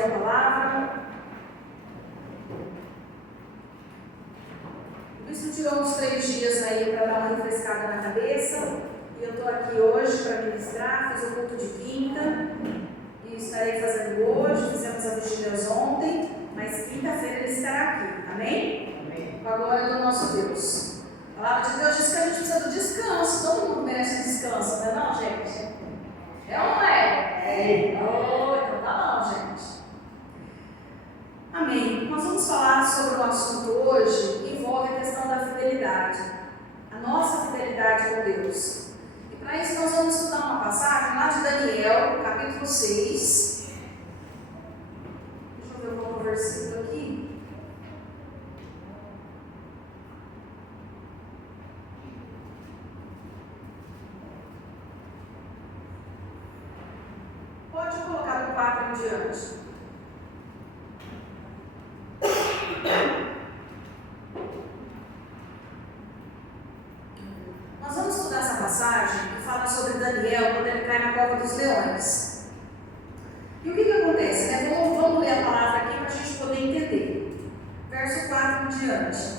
ouvir a palavra. O bispo tirou uns 3 dias aí para dar uma refrescada na cabeça. E eu estou aqui hoje para ministrar, fiz o culto de quinta. E estarei fazendo hoje, fizemos a vigília ontem. Mas quinta-feira ele estará aqui. Amém? Amém. Com a glória do nosso Deus. A palavra de Deus diz que a gente precisa do descanso. Todo mundo merece descanso, não é não, gente? É ou não é? É. Oh, então tá bom, gente. Amém. Nós vamos falar sobre o assunto hoje que envolve a questão da fidelidade. A nossa fidelidade com Deus. E para isso nós vamos estudar uma passagem lá de Daniel, capítulo 6. Deixa eu ver qual é o versículo aqui. Pode colocar do 4 em diante. Nós vamos estudar essa passagem que fala sobre Daniel quando ele cai na cova dos leões. E o que acontece? Vamos ler a palavra aqui para a gente poder entender. Verso 4 em diante.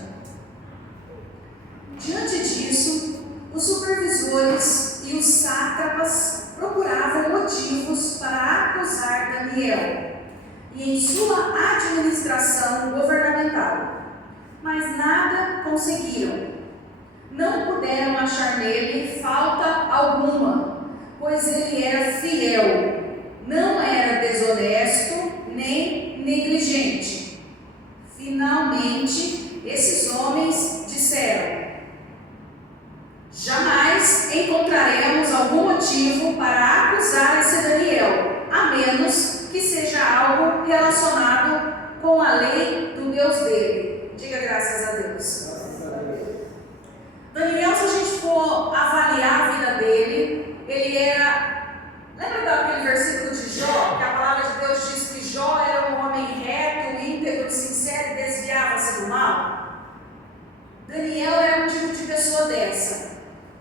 Diante disso, os supervisores e os sátrapas procuravam motivos para acusar Daniel e em sua administração governamental, mas nada conseguiram. Não puderam achar nele falta alguma, pois ele era fiel, não era desonesto nem negligente. Finalmente, esses homens disseram: jamais encontraremos algum motivo para acusar esse Daniel, a menos que seja algo relacionado com a lei do Deus dele. Diga graças a Deus. Daniel, se a gente for avaliar a vida dele, ele era... Lembra daquele versículo de Jó, que a palavra de Deus diz que Jó era um homem reto, íntegro, sincero e desviava-se do mal? Daniel era um tipo de pessoa dessa,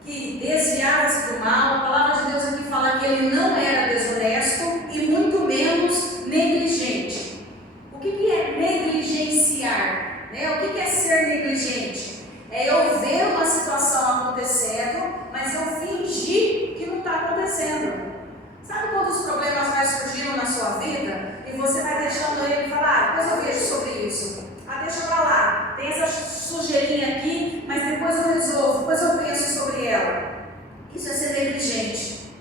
que desviava-se do mal. A palavra de Deus aqui fala que ele não era desonesto e muito menos negligente. O que é negligenciar? O que é ser negligente? É eu ver uma situação acontecendo, mas eu fingir que não está acontecendo. Sabe quando os problemas vai surgindo na sua vida e você vai deixando ele falar: depois eu vejo sobre isso, deixa pra lá, tem essa sujeirinha aqui, mas depois eu resolvo, depois eu penso sobre ela. Isso é ser negligente.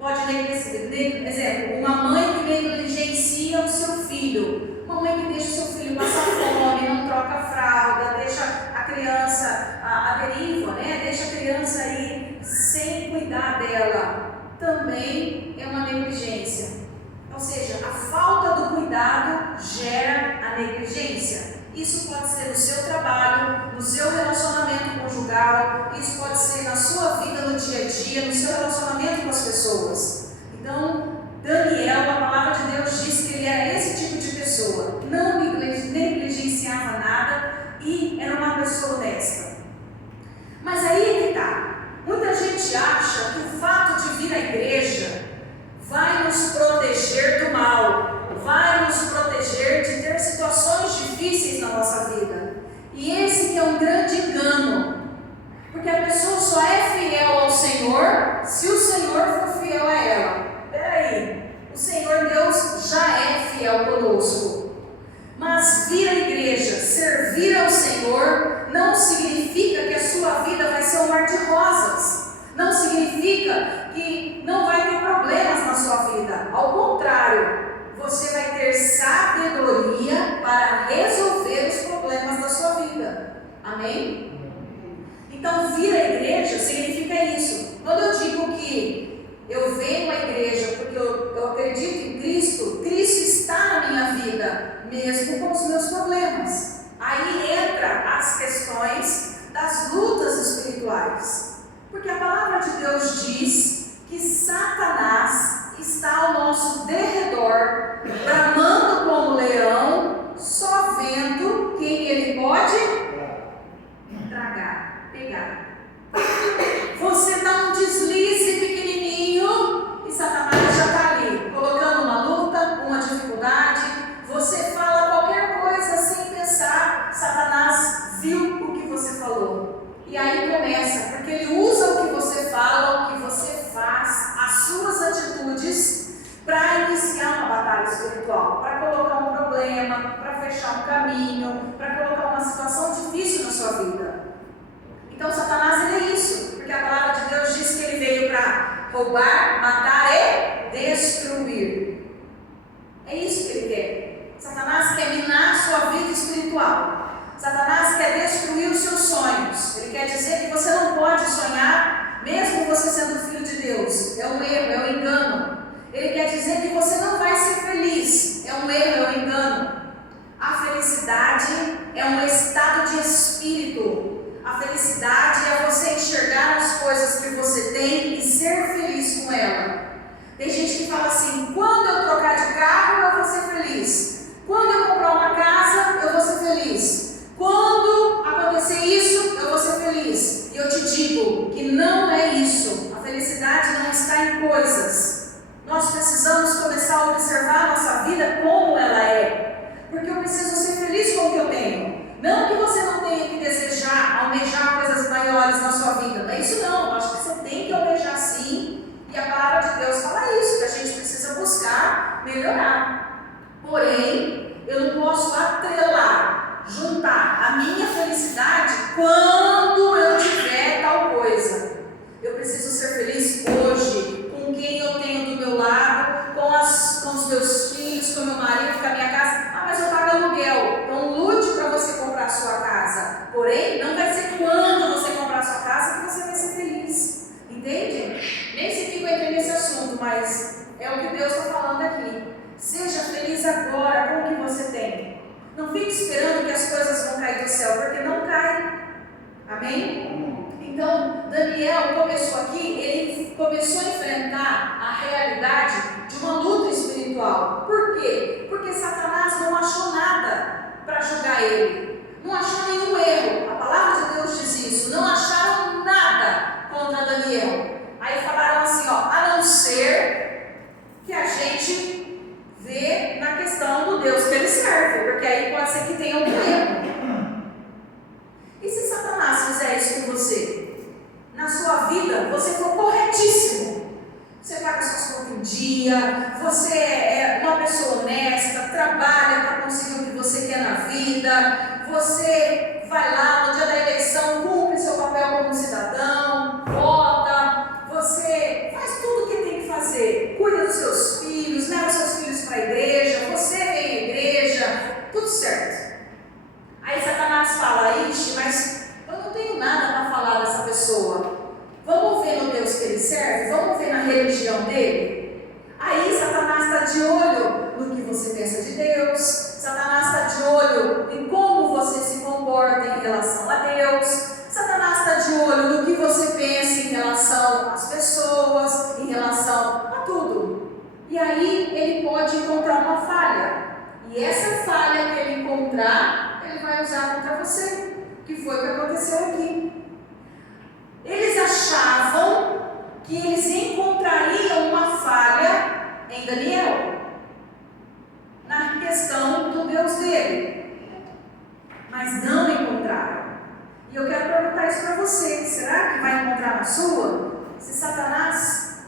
Pode exemplo, uma mãe que negligencia o seu filho, uma mãe que deixa o seu filho passar fome, não troca a fralda, deixa a criança à deriva, deixa a criança aí sem cuidar dela, também é uma negligência. Ou seja, a falta do cuidado gera a negligência. Isso pode ser no seu trabalho, no seu relacionamento conjugal, isso pode ser na sua vida no dia a dia, no seu relacionamento com as pessoas. Então, Daniel, a palavra de Deus diz que ele era esse tipo de pessoa, não negligenciava nada e era uma pessoa honesta. Mas aí é que está. Muita gente acha que o fato de vir à igreja vai nos proteger do mal, vai nos proteger de ter situações difíceis na nossa vida. E esse que é um grande engano, porque a pessoa só é fiel ao Senhor se o Senhor for fiel a ela. Peraí, o Senhor Deus já é fiel conosco. Mas vir à igreja, servir ao Senhor, não significa que a sua vida vai ser um mar de rosas. Não significa que não vai ter problemas na sua vida. Ao contrário, você vai ter sabedoria para resolver os problemas da sua vida. Amém? Então, vir à igreja significa isso. Quando eu digo que eu venho à igreja porque eu acredito em Cristo, Cristo está na minha vida, mesmo com os meus problemas. Aí entra as questões das lutas espirituais. Porque a palavra de Deus diz que Satanás está ao nosso derredor, bramando como leão, só vendo quem ele pode tragar, pegar. Você dá um deslize pequenininho e Satanás já está ali, colocando uma luta, uma dificuldade, espiritual, para colocar um problema, para fechar um caminho, para colocar uma situação difícil na sua vida. Então Satanás ele é isso, porque a palavra de Deus diz que ele veio para roubar, matar e destruir. É isso que ele quer. Satanás quer minar a sua vida espiritual. Satanás quer destruir os seus sonhos. Ele quer dizer que você não pode sonhar, mesmo você sendo filho de Deus. É um erro, é um engano. Ele quer dizer que você não vai ser feliz. É um erro, é um engano. A felicidade é um estado de espírito. A felicidade é você enxergar as coisas que você tem e ser feliz com ela. Tem gente que fala assim: quando eu trocar de carro eu vou ser feliz. Quando eu comprar uma casa eu vou ser feliz. Quando acontecer isso eu vou ser feliz. E eu te digo que não é isso. A felicidade não está em coisas. Nós precisamos começar a observar a nossa vida como ela é. Porque eu preciso ser feliz com o que eu tenho. Não que você não tenha que desejar, almejar coisas maiores na sua vida. Não é isso não. Eu acho que você tem que almejar sim. E a palavra de Deus fala isso, que a gente precisa buscar melhorar. Porém, eu não posso atrelar, juntar a minha felicidade quando eu tiver tal coisa. Eu preciso ser feliz hoje, com quem eu tenho do meu lado, com os meus filhos, com o meu marido, com a minha casa. Ah, mas eu pago aluguel. Então lute para você comprar a sua casa. Porém, não vai ser quando você comprar a sua casa que você vai ser feliz. Entende? Nem sei que eu entrei nesse assunto, mas é o que Deus está falando aqui. Seja feliz agora com o que você tem. Não fique esperando que as coisas vão cair do céu, porque não caem. Amém? Então, Daniel começou aqui, ele começou a enfrentar a realidade de uma luta espiritual. Por quê? Porque Satanás não achou nada para julgar ele. Não achou nenhum erro. A palavra de Deus diz isso. Não acharam nada contra Daniel. Aí falaram assim, ó, a não ser que a gente vê na questão do Deus que ele serve, porque aí pode ser que tenha algum erro. E se Satanás fizer isso com você? Na sua vida, você for corretíssimo. Você paga suas contas em dia, você é uma pessoa honesta, trabalha para conseguir o que você quer na vida, você vai lá no dia da eleição, cumpre seu papel como cidadão, vota, você faz tudo o que tem que fazer, cuida dos seus filhos, leva seus filhos para a igreja, você vem à igreja, tudo certo. Aí Satanás fala, ixi, mas eu não tenho nada para falar dessa pessoa. Vamos ver no Deus que ele serve? Vamos ver na religião dele? Aí Satanás está de olho no que você pensa de Deus. Satanás está de olho em como você se comporta em relação a Deus. Satanás está de olho no que você pensa em relação às pessoas, em relação a tudo. E aí ele pode encontrar uma falha. E essa falha que ele encontrar, ele vai usar contra você. Que foi o que aconteceu aqui. Eles achavam que eles encontrariam uma falha em Daniel, na questão do Deus dele, mas não encontraram. E eu quero perguntar isso para você: será que vai encontrar na sua? Se Satanás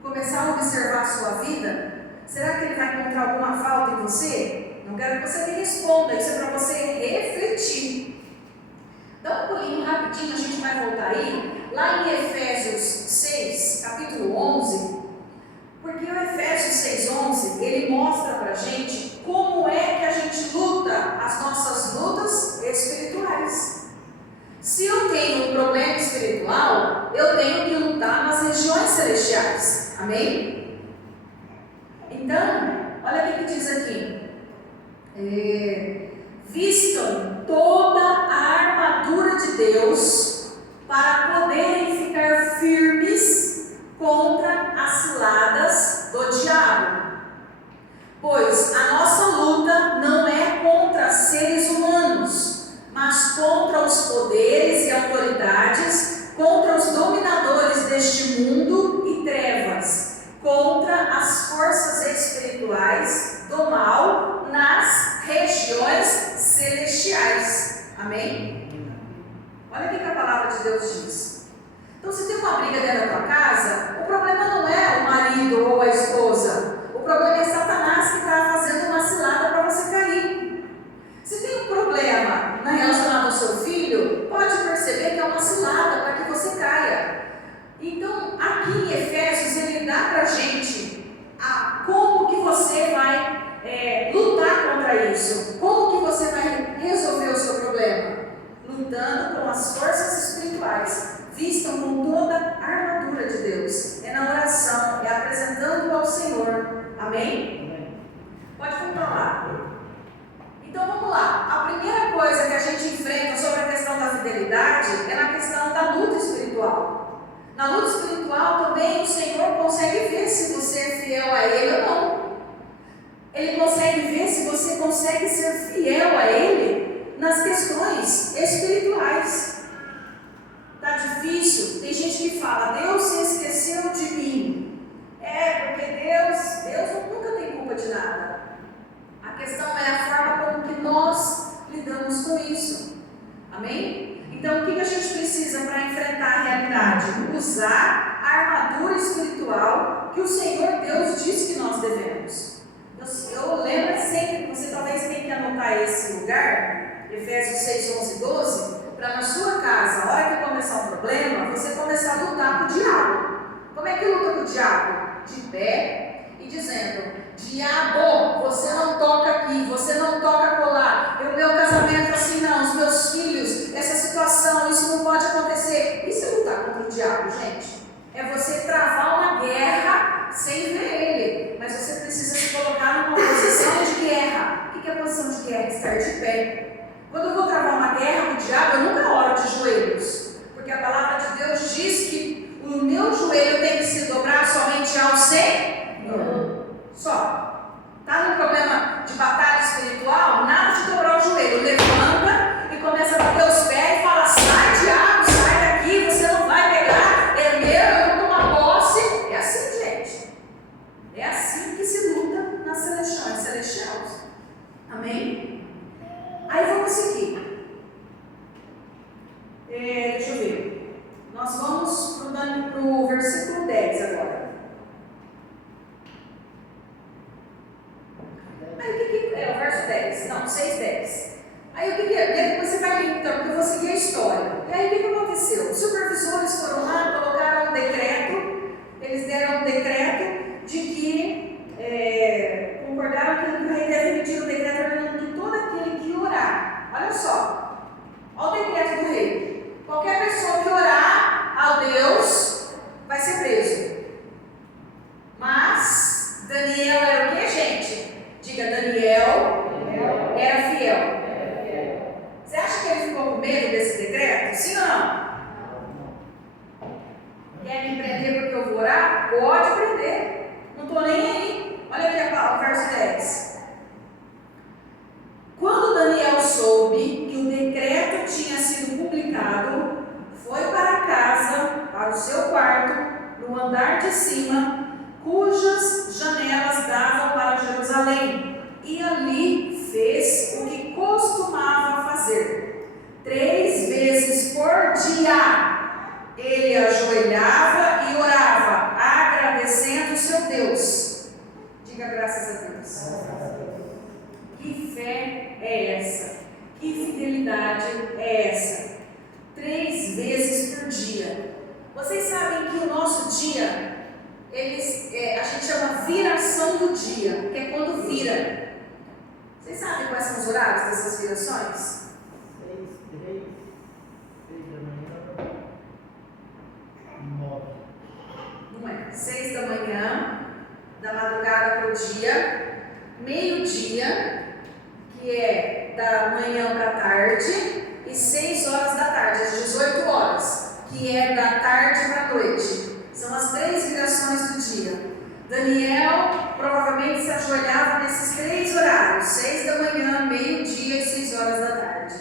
começar a observar a sua vida, será que ele vai encontrar alguma falta em você? Não quero que você me responda, isso é para você refletir. Dá um pulinho rapidinho, a gente vai voltar aí, lá em Efésios 6, capítulo 11, porque o Efésios 6:11, ele mostra pra gente como é que a gente luta as nossas lutas espirituais. Se eu tenho um problema espiritual, eu tenho que lutar nas regiões celestiais, amém? Então, olha o que diz aqui. Vistam toda a armadura de Deus para poderem ficar firmes contra as ciladas do diabo. Pois a nossa luta não é contra seres humanos, mas contra os poderes e autoridades, contra os dominadores deste mundo e trevas, contra as forças espirituais do mal nas regiões celestiais. Amém? Olha o que a palavra de Deus diz. Então, se tem uma briga dentro da tua casa, o problema não é o marido ou a esposa. O problema é Satanás que está de nada. A questão é a forma como que nós lidamos com isso. Amém? Então, o que a gente precisa para enfrentar a realidade? Usar a armadura espiritual que o Senhor Deus diz que nós devemos. Eu lembro sempre, você talvez tenha que anotar esse lugar, Efésios 6, 11 e 12, para na sua casa, a hora que começar um problema, você começar a lutar com o diabo. Como é que luta com o diabo? De pé e dizendo: diabo, você não toca aqui, você não toca colar, o meu casamento assim não, os meus filhos, essa situação, isso não pode acontecer. Isso é lutar contra o diabo, gente. É você travar uma guerra sem ver ele, mas você precisa se colocar numa posição de guerra. O que é a posição de guerra? Estar de pé. Quando eu vou travar uma guerra com o diabo, eu nunca oro de joelhos, porque a palavra de Deus diz que o meu joelho tem que se dobrar somente ao Senhor. Só. Está num problema de batalha espiritual? Nada de dobrar o joelho. Levanta e começa a bater os pés e fala: sai, diabo, sai daqui, você não vai pegar, é meu, eu vou tomar posse. É assim, gente. É assim que se luta nas celestiais. Amém? Aí vamos seguir. Deixa eu ver. Nós vamos para o versículo 10 agora. Aí o que é o verso 10? Não, 6, 10. Aí o que é? Depois você vai ler, então, porque eu vou seguir a história. E aí o que aconteceu? Os supervisores foram lá, colocaram um decreto, eles deram um decreto de que concordaram que o rei deve emitir um decreto ordenando que todo aquele que orar, olha só, olha o decreto do rei: qualquer pessoa que orar ao Deus vai ser preso. Mas Daniel era o que, gente? Diga: Daniel era fiel. Você acha que ele ficou com medo desse decreto? Sim ou não? Quer me prender porque eu vou orar? Pode prender. Não estou nem aí. Olha aqui o verso 10. Quando Daniel soube que o decreto tinha sido publicado, foi para casa, para o seu quarto, no andar de cima, cujas janelas davam para Jerusalém, e ali fez o que costumava fazer. 3 vezes por dia ele ajoelhava e orava, agradecendo o seu Deus. Diga graças a Deus. Que fé é essa? Que fidelidade é essa? 3 vezes por dia. Vocês sabem que o nosso dia, a gente chama viração do dia, que é quando vira. Vocês sabem quais são os horários dessas virações? 6, 3, 6 da manhã, 9. Não é? 6 da manhã, da madrugada para o dia, meio-dia, que é da manhã para a tarde, e 6 horas da tarde, às 18 horas, que é da tarde para a noite. São as 3 virações do dia. Daniel provavelmente se ajoelhava nesses 3 horários: 6 da manhã, meio-dia e 6 horas da tarde.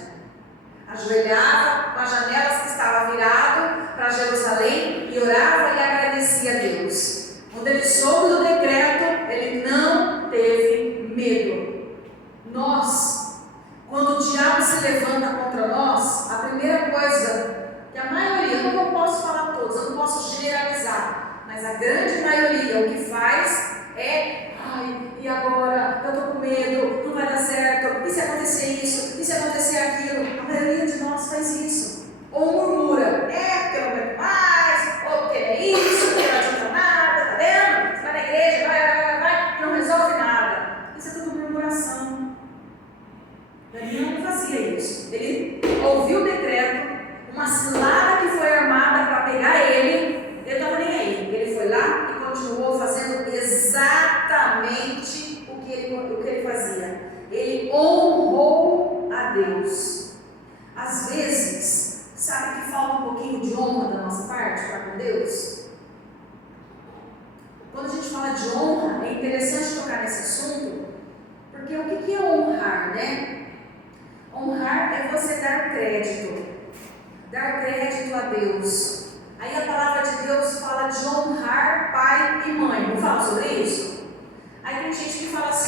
Ajoelhava com as janelas que estavam viradas para Jerusalém e orava e agradecia a Deus. Quando ele soube do decreto, ele não teve medo. Nós, quando o diabo se levanta contra nós, a primeira coisa que a maioria, eu não posso falar todos, eu não posso generalizar, mas a grande maioria o que faz é: ai, e agora? Eu estou com medo, não vai dar certo, e se acontecer isso, e se acontecer aquilo? A maioria de nós faz isso. Ou murmura: porque eu não quero mais, ou porque é isso, porque não adianta nada, tá vendo? Você vai na igreja, vai, não resolve nada. Isso é tudo murmuração. Daniel não fazia isso. Ele ouviu o decreto, uma cilada que foi armada para pegar ele estava nem aí. Ele foi lá e continuou fazendo exatamente o que ele fazia. Ele honrou a Deus. Às vezes, sabe que falta um pouquinho de honra da nossa parte para com Deus? Quando a gente fala de honra, é interessante tocar nesse assunto, porque o que é honrar, né? Honrar é você dar crédito a Deus. Aí a palavra de Deus fala de honrar pai e mãe. Não fala sobre isso? Aí tem gente que fala assim: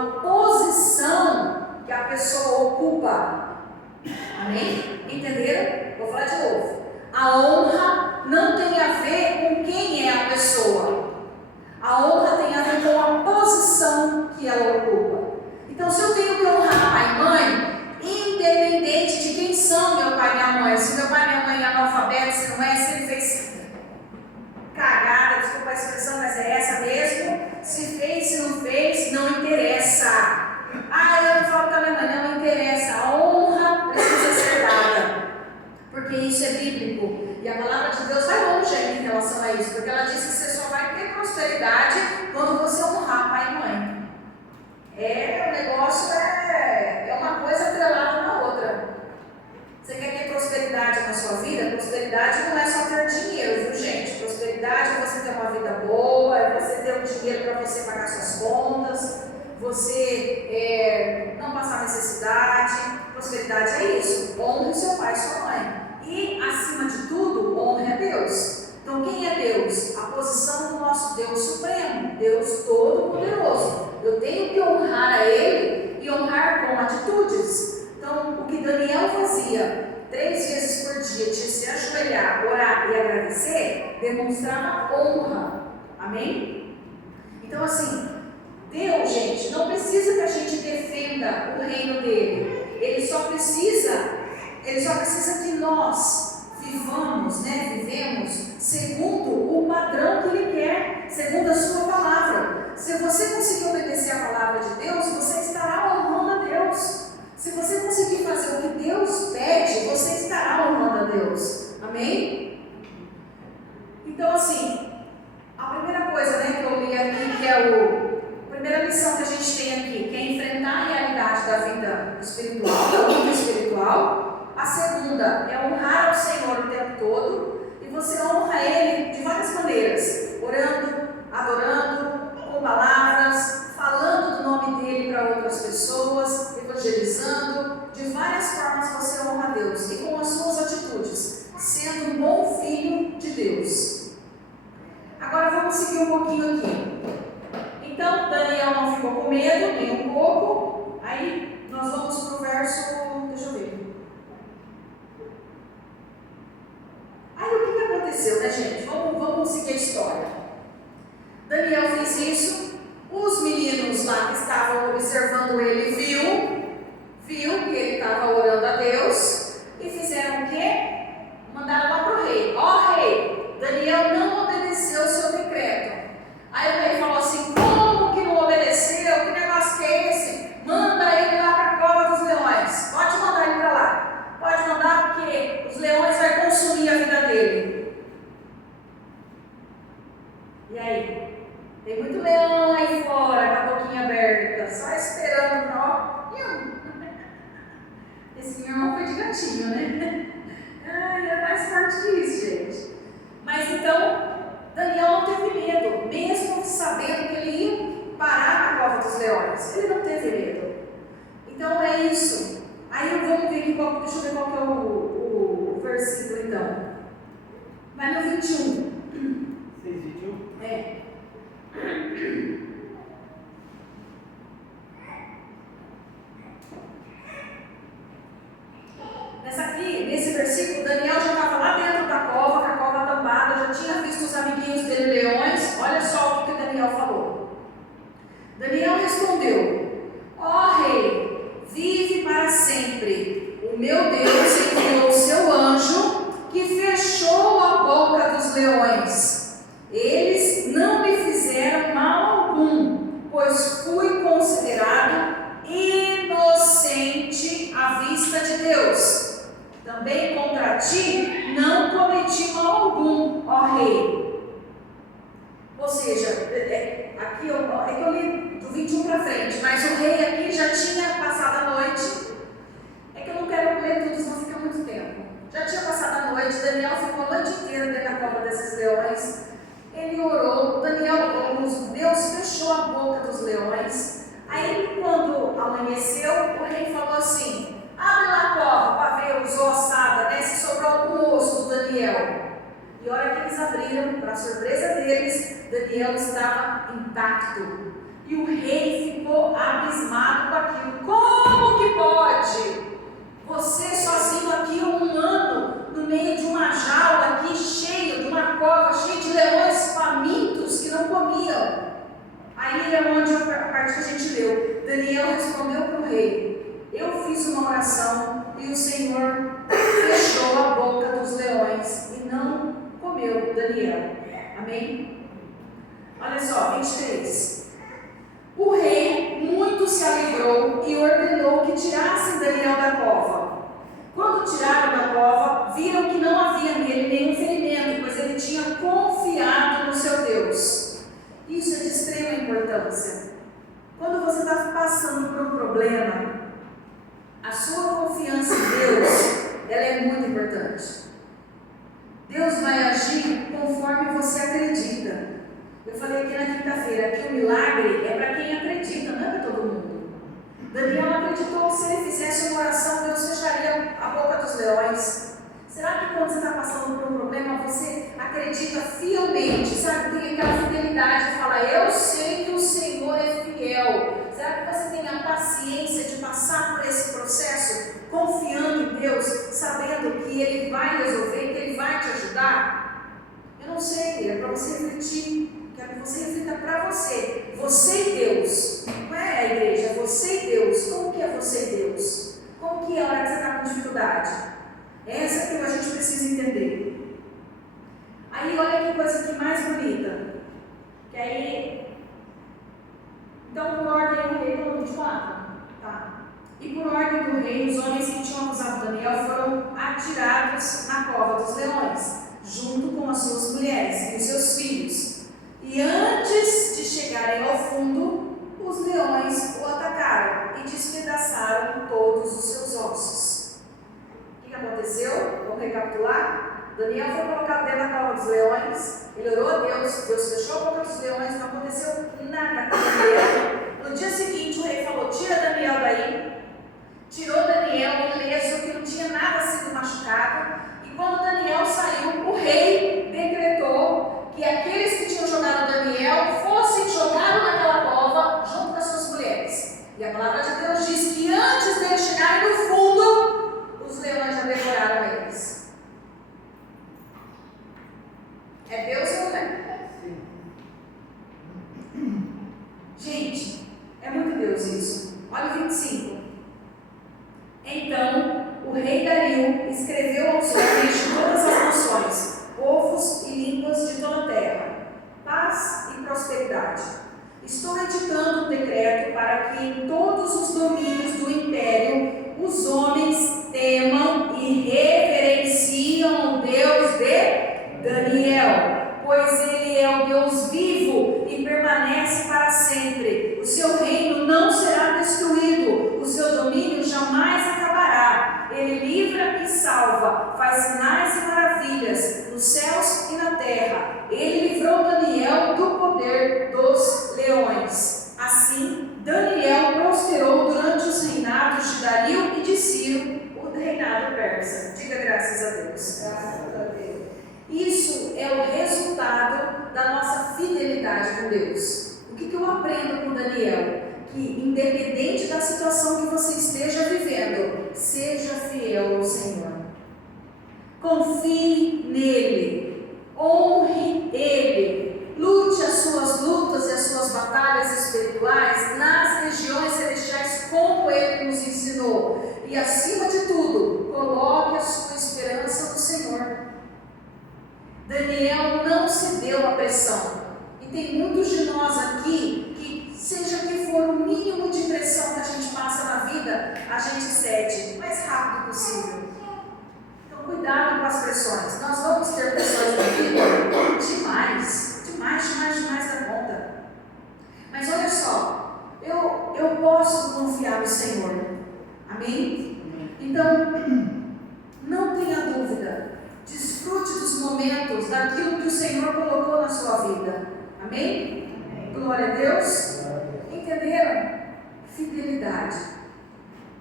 uma posição que a pessoa ocupa. Amém? Entenderam? Vou falar de novo. A honra não tem a ver com quem é a pessoa. A honra tem a ver com a posição que ela ocupa. Então, se eu tenho que honrar pai e mãe, independente de quem são meu pai e minha mãe, se meu pai e minha mãe é analfabeto, se não é, se ele fez cagada, desculpa a expressão, mas é essa mesmo, se fez, se não fez, não interessa. Eu não falo com a minha mãe, não interessa. A honra precisa ser dada, porque isso é bíblico. E a palavra de Deus vai longe em relação a isso, porque ela diz que você só vai ter prosperidade quando você honrar pai e mãe. O negócio é uma coisa atrelada na outra. Você quer ter prosperidade na sua vida? Prosperidade não é só ter dinheiro, viu, gente? Prosperidade é você ter uma vida boa, é você ter um dinheiro para você pagar suas contas, você não passar necessidade. Prosperidade é isso. Honre seu pai e sua mãe. E, acima de tudo, honre a Deus. Então, quem é Deus? A posição do nosso Deus Supremo, Deus Todo-Poderoso. Eu tenho que honrar a Ele e honrar com atitudes. Então, o que Daniel fazia 3 vezes por dia, de se ajoelhar, orar e agradecer, demonstrava honra. Amém? Então, assim, Deus, gente, não precisa que a gente defenda o reino dele. Ele só precisa que nós vivemos segundo o padrão que Ele quer, segundo a sua palavra. Se você conseguir obedecer a palavra de Deus, você estará honrando a Deus. Se você conseguir fazer o que Deus pede, você estará honrando a Deus. Amém? Então, assim, a primeira coisa que eu li aqui, que é a primeira lição que a gente tem aqui, que é enfrentar a realidade da vida espiritual, da vida espiritual. A segunda é honrar ao Senhor o tempo todo, e você honra Ele de várias maneiras, orando, adorando, com palavras, falando do nome dEle para outras pessoas, evangelizando. De várias formas você honra a Deus, e com as suas atitudes, sendo um bom filho de Deus. Agora vamos seguir um pouquinho aqui. Então, Daniel não ficou com medo, nem um pouco. Aí nós vamos para o verso, deixa eu ver. Aí o que aconteceu, né, gente? Vamos seguir a história. Daniel fez isso, os meninos lá que estavam observando ele viu que ele estava orando a Deus e fizeram o quê? Mandaram lá para o rei. Ó rei, Daniel não obedeceu o seu decreto. Aí o rei falou assim: como que não obedeceu? Que negócio que é esse? Manda ele lá para a cova dos leões. Pode mandar ele para lá. Pode mandar, porque os leões vão consumir a vida dele. E aí? Tem muito leão aí fora, com a boquinha aberta, só esperando para Esse meu irmão foi de gatinho, né? É mais forte que isso, gente. Mas então, Daniel não teve medo, mesmo sabendo que ele ia parar na cova dos leões. Ele não teve medo. Então é isso. Aí vamos ver aqui, deixa eu ver qual que é o versículo então. Vai no 21. 6:21? É. Nesse versículo, Daniel já estava lá dentro da cova, com a cova tampada, já tinha visto os amiguinhos dele, leões. Olha só o que Daniel falou. Daniel respondeu: ó rei, vive para sempre. O meu Deus enviou o seu anjo que fechou a boca dos leões. Eles não me fizeram mal algum, pois fui considerado inocente à vista de Deus. Também contra ti não cometi mal algum, ó rei. Ou seja, aqui eu li do 21 para frente, mas o rei aqui já tinha passado a noite. É que eu não quero ler tudo, senão fica muito tempo. Já tinha passado a noite, Daniel ficou a noite inteira dentro da cova desses leões. Ele orou, Deus fechou a boca dos leões. Aí quando amanheceu, o rei falou assim: abre lá a cova para ver os ossadas, se sobrou algum osso do Daniel. E a hora que eles abriram, para surpresa deles, Daniel estava intacto. E o rei ficou abismado Daniel respondeu para o rei: eu fiz uma oração e o Senhor fechou a boca dos leões e não comeu Daniel. Amém? Olha só, 23. O rei muito se alegrou e ordenou que tirassem Daniel da cova. Quando tiraram da cova, viram que não havia nele nenhum ferimento, pois ele tinha confiado no seu Deus. Isso é de extrema importância. Quando você está passando por um problema, a sua confiança em Deus, ela é muito importante. Deus vai agir conforme você acredita. Eu falei aqui na quinta-feira que o milagre é para quem acredita, não é para todo mundo. Daniel acreditou que se ele fizesse uma oração, Deus fecharia a boca dos leões. Será que quando você está passando por um problema, você acredita fielmente, sabe? Tem aquela fidelidade de falar: eu sei que o Senhor é fiel. Será que você tem a paciência de passar por esse processo, confiando em Deus, sabendo que Ele vai resolver, que Ele vai te ajudar? Eu não sei, é para você refletir. Quero que você reflita para você. Você e Deus. Não é a igreja, é você e Deus. Como que é você e Deus? Como que é a hora que você está com dificuldade? Essa que a gente precisa entender. Aí olha que coisa que mais bonita. Que aí... Então, por ordem do rei, no 24? Tá. E por ordem do rei, os homens que tinham acusado Daniel foram atirados na cova dos leões, junto com as suas mulheres e os seus filhos. E antes de chegarem ao fundo, os leões o atacaram e despedaçaram todos os seus ossos. O que aconteceu? Vamos recapitular? Daniel foi colocado dentro da cova dos leões, ele orou a Deus, Deus fechou a boca dos leões, não aconteceu nada com Daniel. No dia seguinte o rei falou: tira Daniel daí. Tirou Daniel ileso, que não tinha nada sido machucado. E quando Daniel saiu, o rei decretou que aqueles que tinham jogado Daniel fossem jogados naquela cova junto com as suas mulheres. E a palavra de Deus diz que antes deles chegarem no fundo, os leões já devoraram eles. É Deus ou não é? Gente, é muito Deus isso. Olha o 25. Então, o rei Dario escreveu aos homens de todas as nações, povos e línguas de toda a terra: paz e prosperidade. Estou editando um decreto para que em todos os domínios do império os homens temam e reverenciam o Deus de Daniel, pois ele é o Deus vivo e permanece para sempre. O seu reino não será destruído, o seu domínio jamais acabará. Ele livra e salva, faz sinais e maravilhas nos céus e na terra. Ele livrou Daniel do poder dos leões. Assim, Daniel prosperou durante os reinados de Dario e de Ciro, o reinado persa. Diga graças a Deus. Graças a Deus. Isso é o resultado da nossa fidelidade com Deus. O que eu aprendo com Daniel? Que independente da situação que você esteja vivendo, seja fiel ao Senhor. Confie nele, honre ele, lute as suas lutas e as suas batalhas espirituais nas regiões celestiais como ele nos ensinou. E acima de tudo, coloque a sua esperança no Senhor. Daniel não cedeu à pressão. E tem muitos de nós aqui que, seja que for o mínimo de pressão que a gente passa na vida, a gente cede o mais rápido possível. Então, cuidado com as pressões. Nós vamos ter pressões na vida demais da conta. Mas olha só, eu posso confiar no Senhor. Amém? Então, não tenha dúvida. Desfrute dos momentos, daquilo que o Senhor colocou na sua vida. Amém? Amém. Glória a Deus. Entenderam? Fidelidade.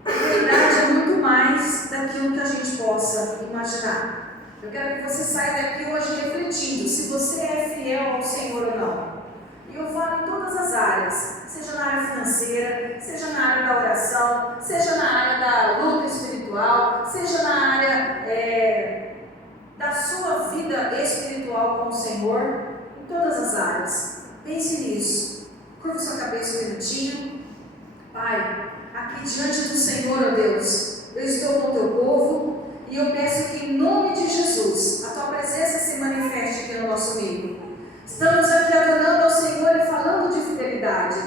Fidelidade é muito mais daquilo que a gente possa imaginar. Eu quero que você saia daqui hoje refletindo se você é fiel ao Senhor ou não. E eu falo em todas as áreas, seja na área financeira, seja na área da oração, seja na área da luta espiritual, seja na área da sua vida espiritual com o Senhor, em todas as áreas. Pense nisso. Curva sua cabeça um minutinho. Pai, aqui diante do Senhor, ó Deus, eu estou com o teu povo e eu peço que em nome de Jesus a tua presença se manifeste aqui no nosso meio. Estamos aqui adorando ao Senhor e falando de fidelidade,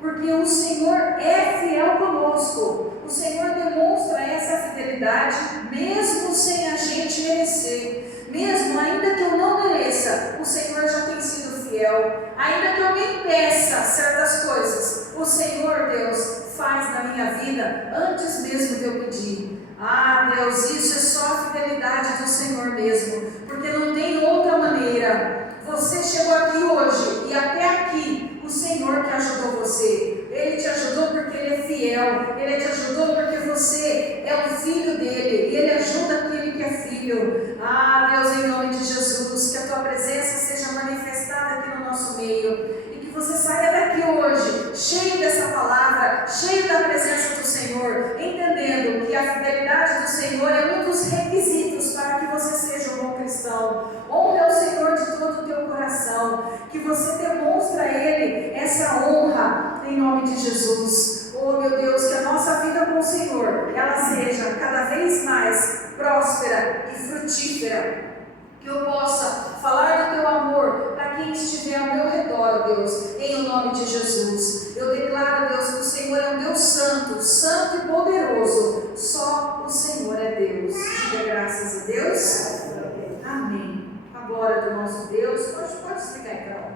porque o Senhor é fiel conosco. O Senhor demonstra essa fidelidade mesmo sem a gente merecer. Mesmo ainda que eu não mereça, o Senhor já tem sido fiel. Ainda que eu me peça certas coisas, o Senhor, Deus, faz na minha vida antes mesmo de eu pedir. Ah, Deus, isso é só a fidelidade do Senhor mesmo, porque não tem outra maneira. Você chegou aqui hoje e até aqui o Senhor que ajudou você. Ele te ajudou porque Ele é fiel. Ele te ajudou porque você é o filho dEle e Ele ajuda aquele que é filho. Ah, Deus, em nome de Jesus, que a tua presença seja manifestada aqui no nosso meio e que você saia daqui hoje cheio dessa palavra, cheio da presença do Senhor, entendendo que a fidelidade do Senhor é um dos requisitos para que você seja um bom cristão. Honre ao Senhor de todo o teu coração, que você demonstre a Ele essa honra em nome de Jesus. Oh, meu Deus, que a nossa vida com o Senhor, ela seja cada vez mais próspera e frutífera. Que eu possa falar do teu amor para quem estiver ao meu redor, Deus, em nome de Jesus. Eu declaro, Deus, que o Senhor é um Deus santo, santo e poderoso. Só o Senhor é Deus. Diga graças a Deus. Amém. A glória do nosso Deus. Pode explicar então.